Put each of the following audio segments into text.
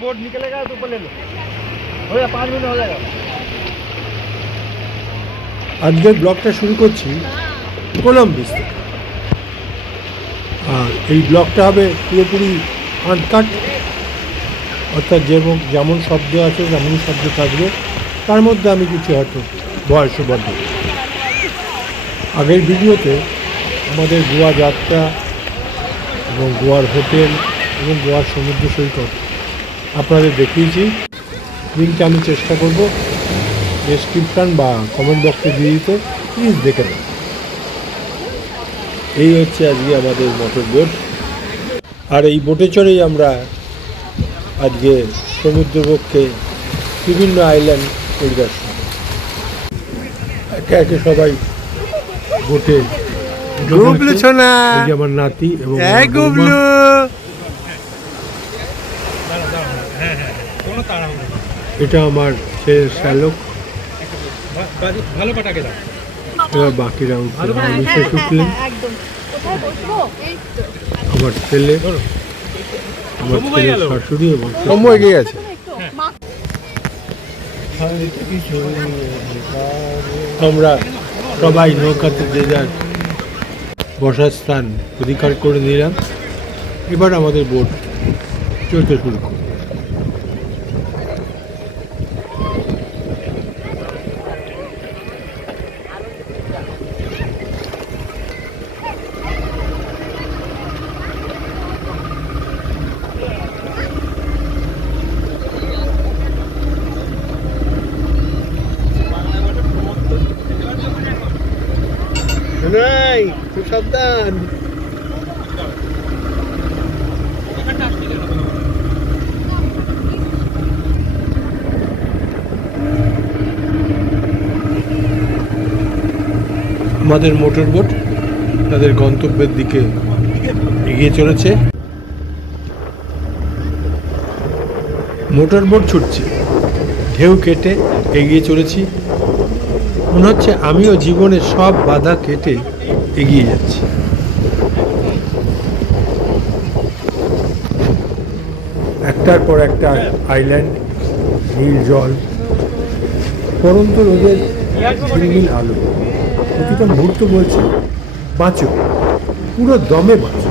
Board निकलेगा तो ऊपर ले लो, हो गया 5 मिनट हो जाएगा। আজকের ব্লগটা শুরু করছি কলম্বিস থেকে। আর এই ব্লগটা হবে পুরোপুরি আনকাট, অর্থাৎ যেমন শব্দ আছে তেমনই শব্দ থাকবে, তার মধ্যে আমি কিছু হয়তো বয়স বদ্ধ। আগের ভিডিওতে আমাদের গোয়া যাত্রা এবং গোয়ার হোটেল এবং গোয়ার সমুদ্র সৈকত আপনাদের দেখিয়েছি। লিঙ্কটা আমি চেষ্টা করব ডেসক্রিপশান বা কমেন্ট বক্সে দিয়ে দিতে, প্লিজ দেখে নেন। এই হচ্ছে আজকে আমাদের মোটর বোট, আর এই বোটে চড়েই আমরা আজকে সমুদ্রবক্ষে বিভিন্ন আইল্যান্ড পরিদর্শন। একে একে সবাই বোটে আমার নাতি এবং এটা আমার ছেলে শ্যালক, ভালো পাটাকে দাও। এবার বাকিরা বিশেষ উঠলেন, আমার ছেলে, আমার ছেলের শাশুড়ি এবং সময় এগিয়ে গেছে। আমরা সবাই নৌকাতে যে যার বসার স্থান অধিকার করে নিলাম। এবার আমাদের বোট চলতে শুরু করব। নাই, খুব সাবধান। আমাদের মোটর বোট তাদের গন্তব্যের দিকে এগিয়ে চলেছে। মোটর বোট ছুটছে, ঢেউ কেটে এগিয়ে চলেছি। মনে হচ্ছে আমিও জীবনের সব বাধা কেটে এগিয়ে যাচ্ছি। একটার পর একটা আইল্যান্ড, নীল জল, পরন্ত রোদের ঝিলমিল আলো। প্রতিটা মুহূর্ত বলছে বাঁচো, পুরো দমে বাঁচো।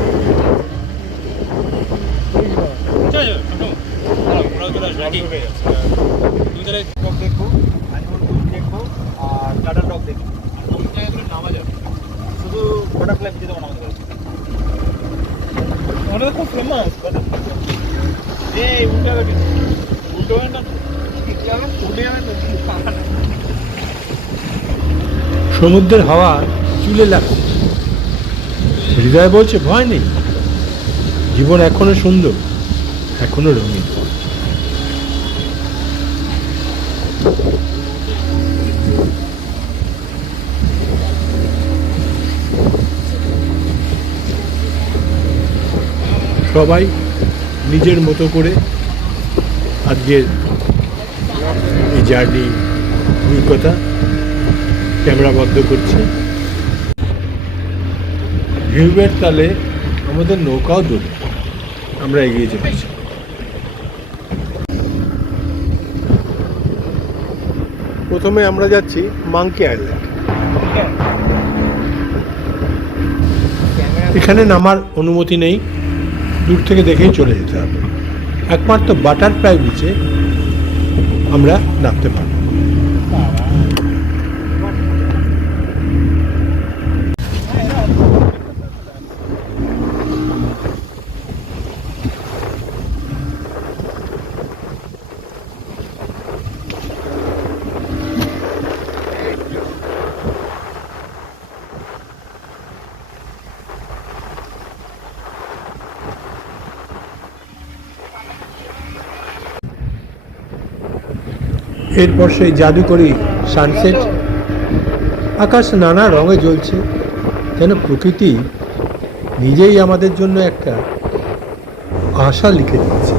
আর টাটা টক দেখো, নামা যাবে শুধু বাটারফ্লাই ভিডিও দেবো নামাতে পারবে। আমাদের খুব ফেমাস এই উল্টো হবে না, উল্টে যাবে তো। সমুদ্রের হাওয়া চুলে লাগছে, হৃদয় বলছে ভয় নেই, জীবন এখনো সুন্দর, এখনো রঙিন। সবাই নিজের মতো করে আজকের এই জার্নি অভিজ্ঞতা ক্যামেরাবদ্ধ করছে। ঢেউয়ের তালে আমাদের নৌকাও দৌড়ে আমরা এগিয়ে চলেছি। প্রথমে আমরা যাচ্ছি মাংকি আইল্যান্ড। এখানে নামার অনুমতি নেই, দূর থেকে দেখেই চলে যেতে হবে। একমাত্র বাটারফ্লাই বিচে আমরা নামতে পারব। এরপর সেই জাদুকরী সানসেট, আকাশ নানা রঙে জ্বলছে, যেন প্রকৃতি নিজেই আমাদের জন্য একটা আশা লিখে দিচ্ছে।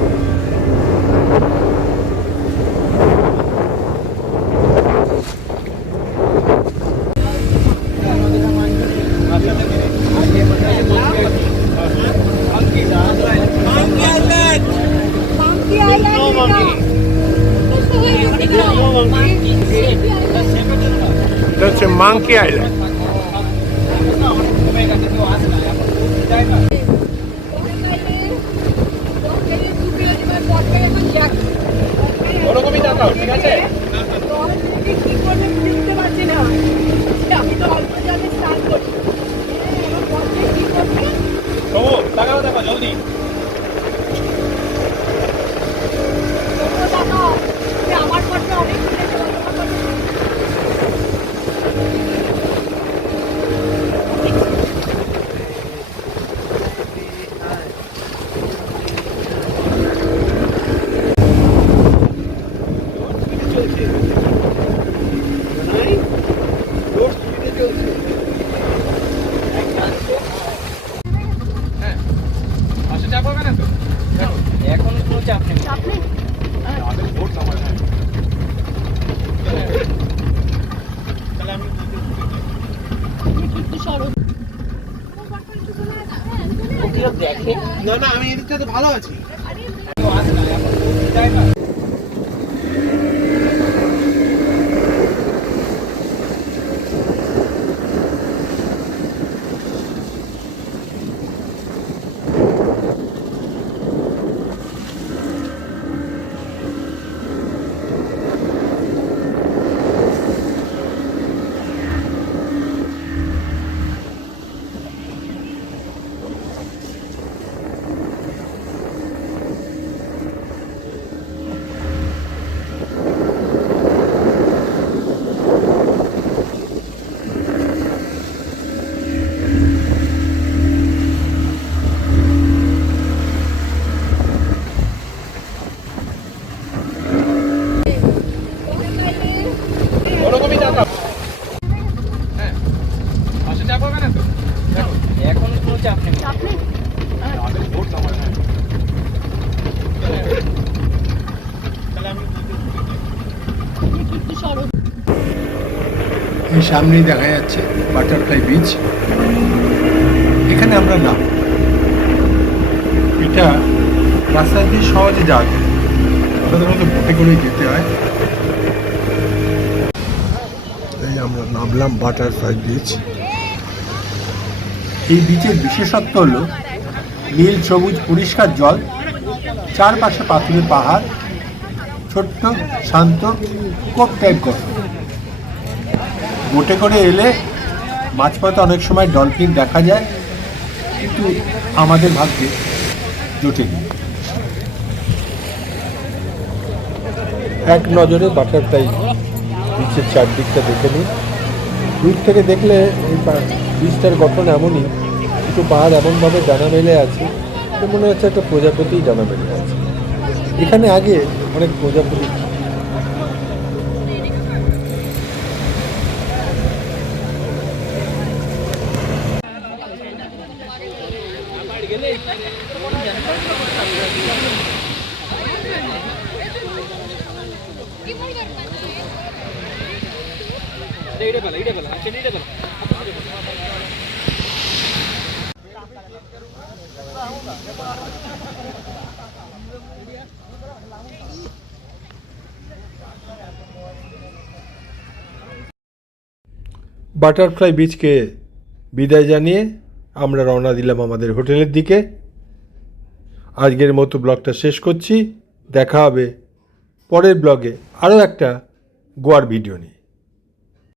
Monkey island. ওরকমই দেখাও, ঠিক আছে? প্রভু, তাকাও দেখো জলদি। আমার পথে অনেক পাশে চাপ হবে না তো? এখন কোনো চাপ নেই। চাপ নেই। আমাদের ভোট সময় হয়। তাহলে আমি একটু সরো। কেউ দেখে না না, আমি এদিকটা তো ভালো আছি। কেউ আসে না এখন যায় না। ওরকমই দেখাও। হ্যাঁ, পাশে চাপ হবে না তো? এখন কোনো চাপ নেই। চাপ নেই। আমাদের ভোট সময় হয়। তাহলে আমি একটু সরো। এই সামনেই দেখা যাচ্ছে বাটারফ্লাই বিচ। এখানে আমরা নাম, এটা রাস্তা দিয়ে সহজে যাওয়া যায়, সাধারণত বোটে করেই যেতে হয়। এই আমরা নামলাম বাটারফ্লাই বিচ। এই বিচের বিশেষত্ব হলো নীল সবুজ পরিষ্কার জল, চারপাশে পাথুরে পাহাড়, ছোট্ট শান্ত কোপ টাইপ গঠন। বোটে করে এলে মাঝপথে অনেক সময় ডলফিন দেখা যায়, কিন্তু আমাদের ভাগ্যে জোটেনি। এক নজরে বাটারফ্লাই বিচের চারদিকটা দেখে নিই। দূর থেকে দেখলে এই বিচটার গঠন এমনই, কিছু পাহাড় এমনভাবে ডানা মেলে আছে যে মনে হচ্ছে একটা প্রজাপতিই ডানা মেলে আছে। এখানে আগে অনেক প্রজাপতি। এইটা বেলা আচ্ছা এইটা বেলা বাটারফ্লাই বিচকে বিদায় জানিয়ে আমরা রওনা দিলাম আমাদের হোটেলের দিকে। আজকের মতো ব্লগটা শেষ করছি। দেখা হবে পরের ব্লগে আরও একটা গোয়ার ভিডিও নিয়ে।